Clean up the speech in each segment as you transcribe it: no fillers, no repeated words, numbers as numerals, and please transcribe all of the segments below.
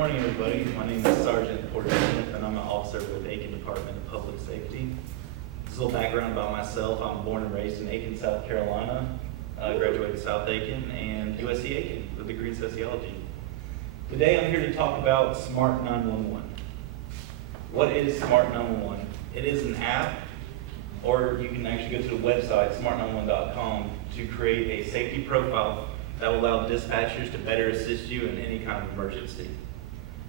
morning, everybody. My name is Sergeant Porter Smith, and I'm an officer with Aiken Department of Public Safety. Just a little background about myself. I'm born and raised in Aiken, South Carolina. I graduated South Aiken and USC Aiken with a degree in sociology. Today, I'm here to talk about Smart 911. What is Smart 911? It is an app, or you can actually go to the website, smart911.com, to create a safety profile that will allow dispatchers to better assist you in any kind of emergency.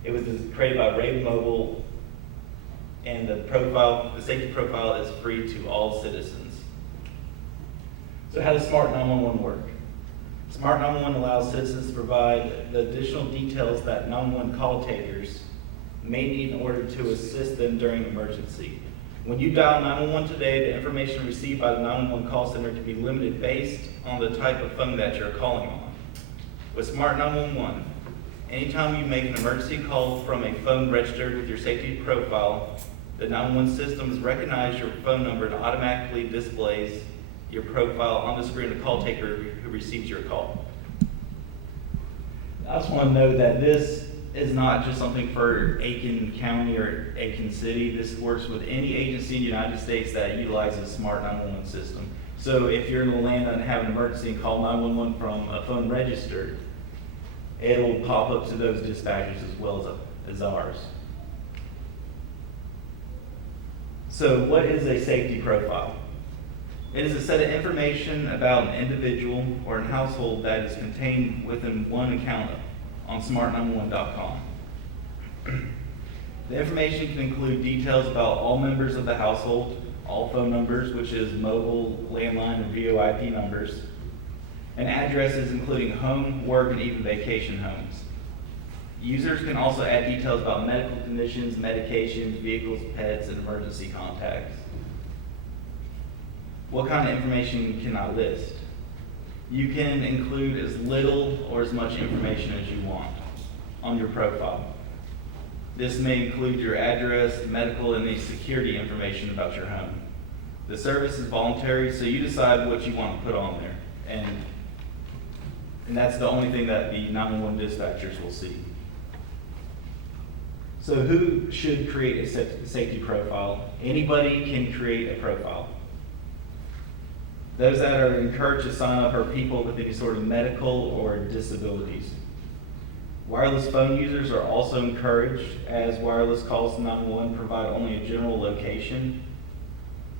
It was created by Raven Mobile, and the safety profile is free to all citizens. So how does Smart 911 work? Smart 911 allows citizens to provide the additional details that 911 call takers may need in order to assist them during an emergency. When you dial 911 today, the information received by the 911 call center can be limited based on the type of phone that you're calling on. With Smart 911, anytime you make an emergency call from a phone registered with your safety profile, the 911 systems recognize your phone number and automatically displays your profile on the screen of the call taker who receives your call. I just want to note that this is not just something for Aiken County or Aiken City. This works with any agency in the United States that utilizes Smart 911 system. So if you're in Atlanta and have an emergency and call 911 from a phone registered, it'll pop up to those dispatchers as well as ours. So what is a safety profile? It is a set of information about an individual or a household that is contained within one account on smart911.com. The information can include details about all members of the household, all phone numbers, which is mobile, landline, and VoIP numbers, and addresses including home, work, and even vacation homes. Users can also add details about medical conditions, medications, vehicles, pets, and emergency contacts. What kind of information can I list? You can include as little or as much information as you want on your profile. This may include your address, medical, and any security information about your home. The service is voluntary, so you decide what you want to put on there. And that's the only thing that the 911 dispatchers will see. So who should create a safety profile? Anybody can create a profile. Those that are encouraged to sign up are people with any sort of medical or disabilities. Wireless phone users are also encouraged, as wireless calls to 911 provide only a general location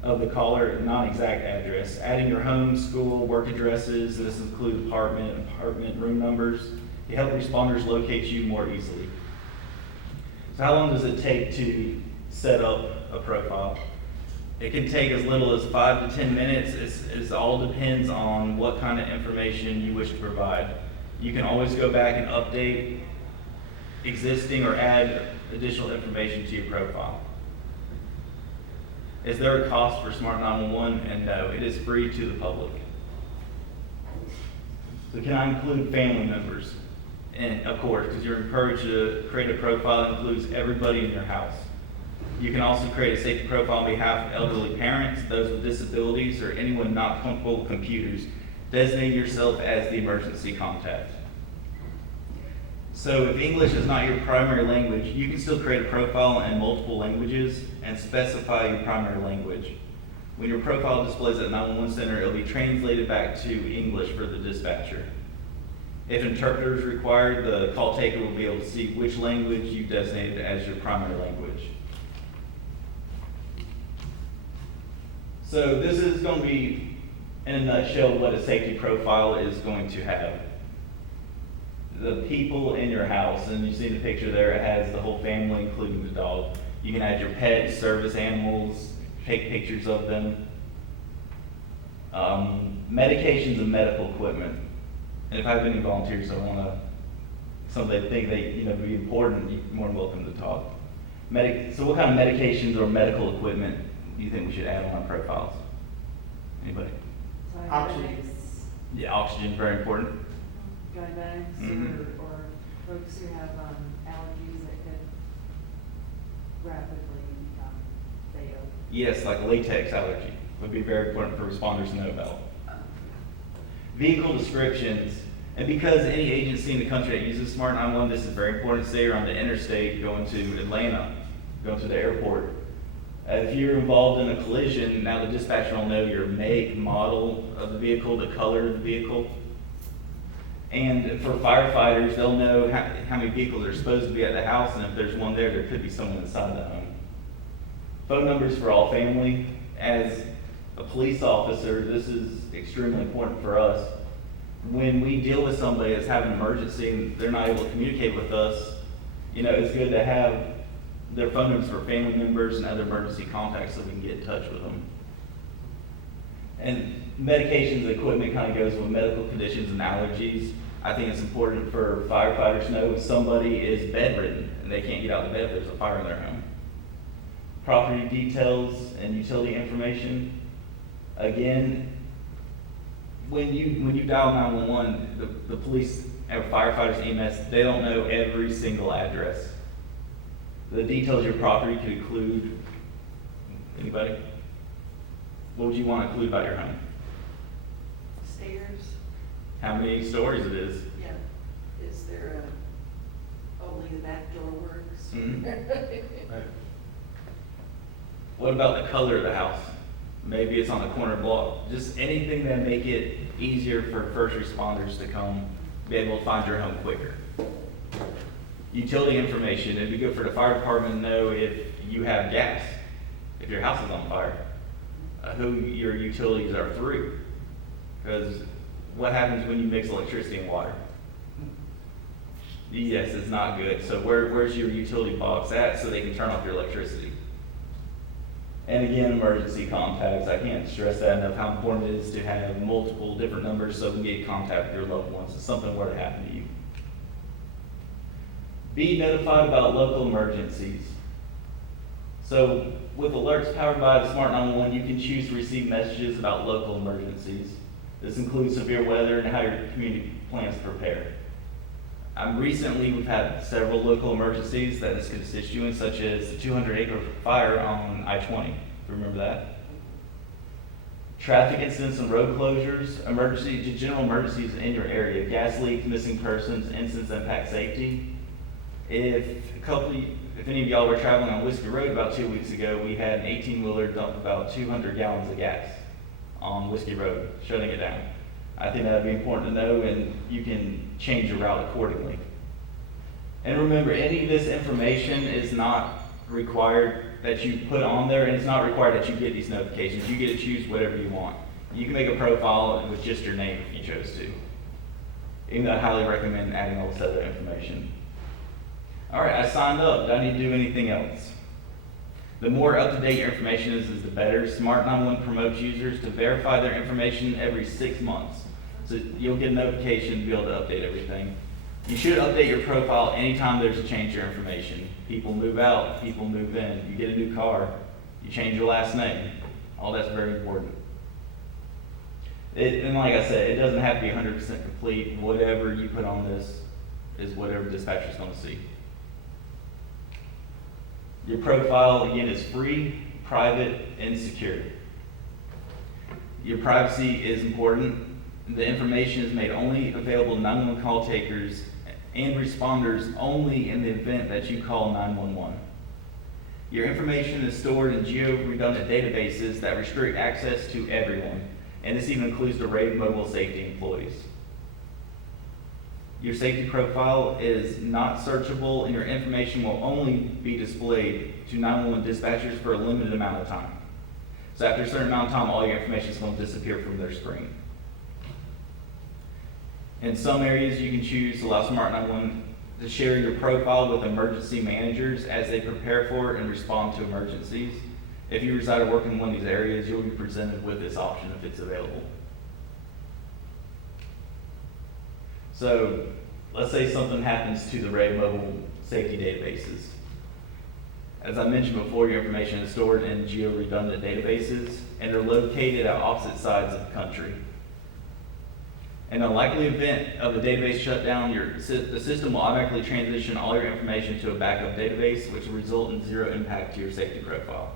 of the caller, non-exact address. Adding your home, school, work addresses, this includes apartment room numbers, to help responders locate you more easily. So how long does it take to set up a profile? It can take as little as 5 to 10 minutes. It all depends on what kind of information you wish to provide. You can always go back and update existing or add additional information to your profile. Is there a cost for Smart 911? And no, it is free to the public. So can I include family members? And of course, because you're encouraged to create a profile that includes everybody in your house. You can also create a safety profile on behalf of elderly parents, those with disabilities, or anyone not comfortable with computers. Designate yourself as the emergency contact. So if English is not your primary language, you can still create a profile in multiple languages and specify your primary language. When your profile displays at 911 center, it will be translated back to English for the dispatcher. If interpreter is required, the call taker will be able to see which language you designated as your primary language. So this is going to be, in a nutshell, what a safety profile is going to have. The people in your house, and you see the picture there, it has the whole family, including the dog. You can add your pets, service animals, take pictures of them. Medications and medical equipment. And if I have any volunteers, I want to, something they think they would be important, you're more than welcome to talk. So what kind of medications or medical equipment do you think we should add on our profiles? Anybody? Oxygen. Yeah, oxygen, very important. Diabetics or folks who have allergies that could rapidly fail. Yes, like latex allergy would be very important for responders to know about. Vehicle descriptions. And because any agency in the country that uses Smart 911, this is very important. Say you're on the interstate going to Atlanta, going to the airport. If you're involved in a collision, now the dispatcher will know your make, model of the vehicle, the color of the vehicle. And for firefighters, they'll know how many vehicles are supposed to be at the house, and if there's one there, there could be someone inside the home. Phone numbers for all family. As a police officer, this is extremely important for us. When we deal with somebody that's having an emergency and they're not able to communicate with us, it's good to have their phone numbers for family members and other emergency contacts so we can get in touch with them. And medications, equipment kind of goes with medical conditions and allergies. I think it's important for firefighters to know if somebody is bedridden and they can't get out of bed if there's a fire in their home. Property details and utility information. Again, when you dial 911, the police and firefighters, EMS, they don't know every single address. The details of your property could include, anybody? What would you want to include about your home? Stairs? How many stories it is? Yeah. Is there only the back door works? Mhm. Right. What about the color of the house? Maybe it's on the corner block. Just anything that make it easier for first responders to come, be able to find your home quicker. Utility information. It'd be good for the fire department to know if you have gas, if your house is on fire, who your utilities are through. Because what happens when you mix electricity and water? Yes, it's not good. So where's your utility box at so they can turn off your electricity? And again, emergency contacts. I can't stress that enough how important it is to have multiple different numbers so we can get in contact with your loved ones if something were to happen to you. Be notified about local emergencies. So with alerts powered by the Smart 911, you can choose to receive messages about local emergencies. This includes severe weather and how your community plans to prepare. Recently, we've had several local emergencies that this could assist you in, such as the 200-acre fire on I-20, if you remember that. Traffic incidents and road closures, general emergencies in your area, gas leaks, missing persons, incidents that impact safety. If any of y'all were traveling on Whiskey Road about 2 weeks ago, we had an 18-wheeler dump about 200 gallons of gas on Whiskey Road, shutting it down. I think that would be important to know, and you can change your route accordingly. And remember, any of this information is not required that you put on there, and it's not required that you get these notifications. You get to choose whatever you want. You can make a profile with just your name if you chose to. Even though I highly recommend adding all this other information. All right, I signed up. Do I need to do anything else? The more up-to-date your information is the better. Smart 911 promotes users to verify their information every 6 months. So you'll get a notification to be able to update everything. You should update your profile anytime there's a change to your information. People move out, people move in. You get a new car, you change your last name. All that's very important. And like I said, it doesn't have to be 100% complete. Whatever you put on this is whatever dispatcher's going to see. Your profile, again, is free, private, and secure. Your privacy is important. The information is made only available to 911 call takers and responders only in the event that you call 911. Your information is stored in geo-redundant databases that restrict access to everyone, and this even includes the RAID mobile safety employees. Your safety profile is not searchable, and your information will only be displayed to 911 dispatchers for a limited amount of time. So after a certain amount of time, all your information is going to disappear from their screen. In some areas, you can choose to allow Smart 911 to share your profile with emergency managers as they prepare for and respond to emergencies. If you reside or work in one of these areas, you'll be presented with this option if it's available. So let's say something happens to the RAID mobile safety databases. As I mentioned before, your information is stored in geo-redundant databases, and they're located at opposite sides of the country. In a likely event of a database shutdown, the system will automatically transition all your information to a backup database, which will result in zero impact to your safety profile.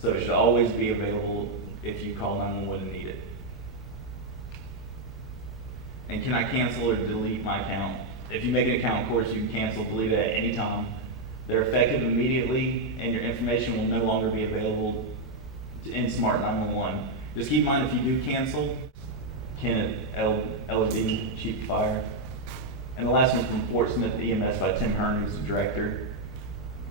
So it should always be available if you call 911 and need it. And can I cancel or delete my account? If you make an account, of course, you can cancel, delete it at any time. They're effective immediately, and your information will no longer be available in Smart 911. Just keep in mind, if you do cancel, Kenneth LED, Chief of Fire. And the last one from Fort Smith EMS by Tim Hearn, who's the director.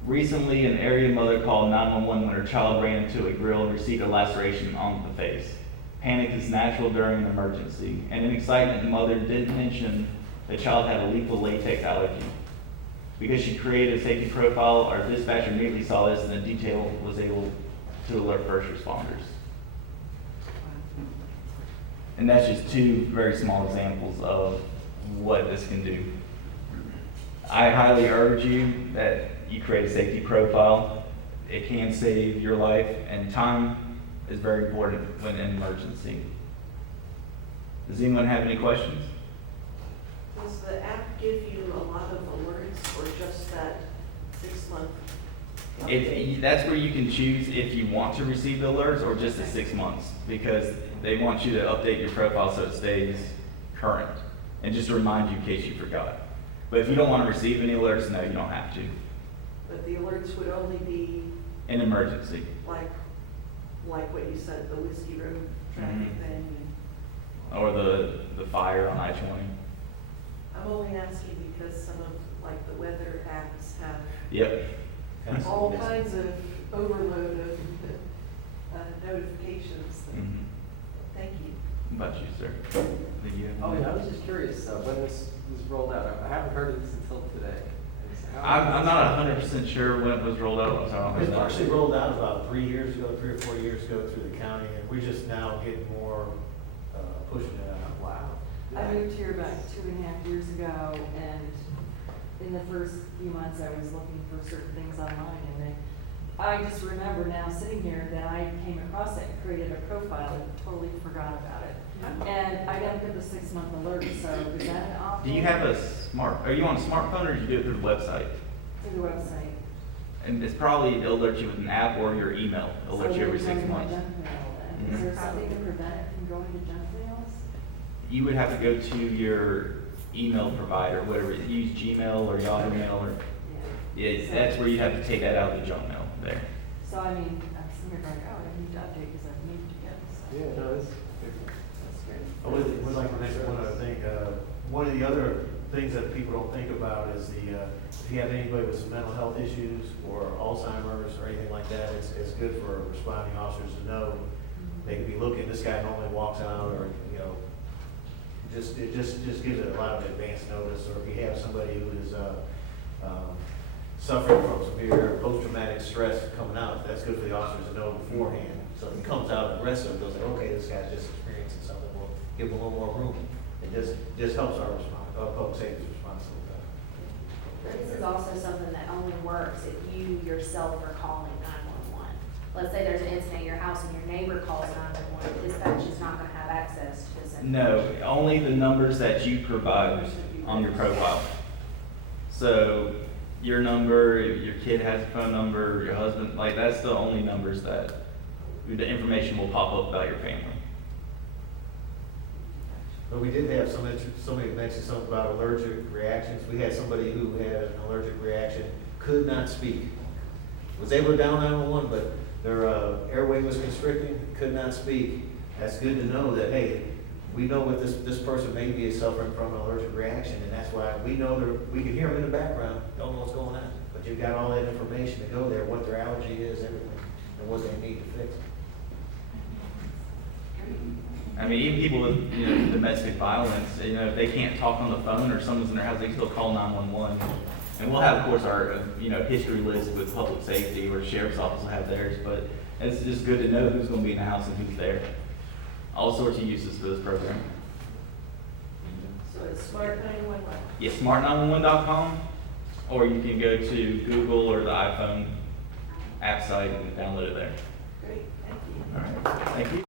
Recently, an area mother called 911 when her child ran into a grill and received a laceration on the face. Panic is natural during an emergency, and in excitement, the mother did mention the child had a lethal latex allergy. Because she created a safety profile, our dispatcher immediately saw this and in detail was able to alert first responders. And that's just two very small examples of what this can do. I highly urge you that you create a safety profile. It can save your life, and time is very important when in an emergency. Does anyone have any questions? Does the app give you a lot of alerts or just that 6 month? That's where you can choose if you want to receive the alerts or just the 6 months, because they want you to update your profile so it stays current and just to remind you in case you forgot. But if you don't want to receive any alerts, no, you don't have to. But the alerts would only be An emergency. like what you said, the Whiskey Road traffic Mhm. thing. Or the fire on I-20. I'm only asking because some of like the weather apps have Yep. all kinds of overload of notifications. Mhm. Thank you. What about you, sir? Did you have Oh, any? yeah, I was just curious, when this was rolled out, I haven't heard of this until today. I'm not 100% sure when it was rolled out, so I don't It know. actually rolled out about 3 years ago, 3 or 4 years ago through the county, and we're just now getting more, pushing it out. Wow. I moved here about 2.5 years ago, and in the first few months, I was looking for certain things online, and then I just remember now sitting here that I came across it and created a profile and totally forgot about it. And I gotta get the 6-month alert, so is that an option? Do you have are you on a smartphone or do you do it through the website? Through the website. And it's probably, it'll alert you with an app or your email. It'll alert you every 6 months. So it would come to my junk mail then. Is Mhm. there something to prevent it from going to junk mails? You would have to go to your email provider, whatever, use Gmail or Yahoo Mail or, yeah, that's where you have to take that out of the junk mail there. So I mean, I'm sitting here going, oh, I need to update because I've moved again, so. Yeah, no, that's great. I would like to mention one other thing. One of the other things that people don't think about is if you have anybody with some mental health issues or Alzheimer's or anything like that, it's good for responding officers to know. They could be looking, this guy normally walks out, or, it just gives it a lot of advance notice. Or if you have somebody who is suffering from severe post-traumatic stress coming out, that's good for the officers to know beforehand. So if he comes out aggressive, they'll say, okay, this guy's just experiencing something, we'll give him a little more room. It just helps our public safety response a little better. This is also something that only works if you yourself are calling 911. Let's say there's an incident at your house and your neighbor calls 911, dispatch is not gonna have access to this information. No, only the numbers that you provide on your profile. So your number, if your kid has a phone number, your husband, like that's the only numbers that the information will pop up about your family. But we did have somebody mentioned something about allergic reactions. We had somebody who had an allergic reaction, could not speak. Was able to dial 911, but their airway was constricting, could not speak. That's good to know that, hey, we know what this person may be suffering from an allergic reaction, and that's why we know we can hear them in the background, don't know what's going on. But you've got all that information to go there, what their allergy is, everything, and what they need to fix. I mean, even people with domestic violence, if they can't talk on the phone or someone's in their house, they can still call 911. And we'll have, of course, our history list with public safety, or sheriff's office will have theirs. But it's just good to know who's going to be in the house and who's there. All sorts of uses for this program. So it's Smart 911. Yeah, smart911.com, or you can go to Google or the iPhone app site and download it there. Great, thank you. All right, thank you.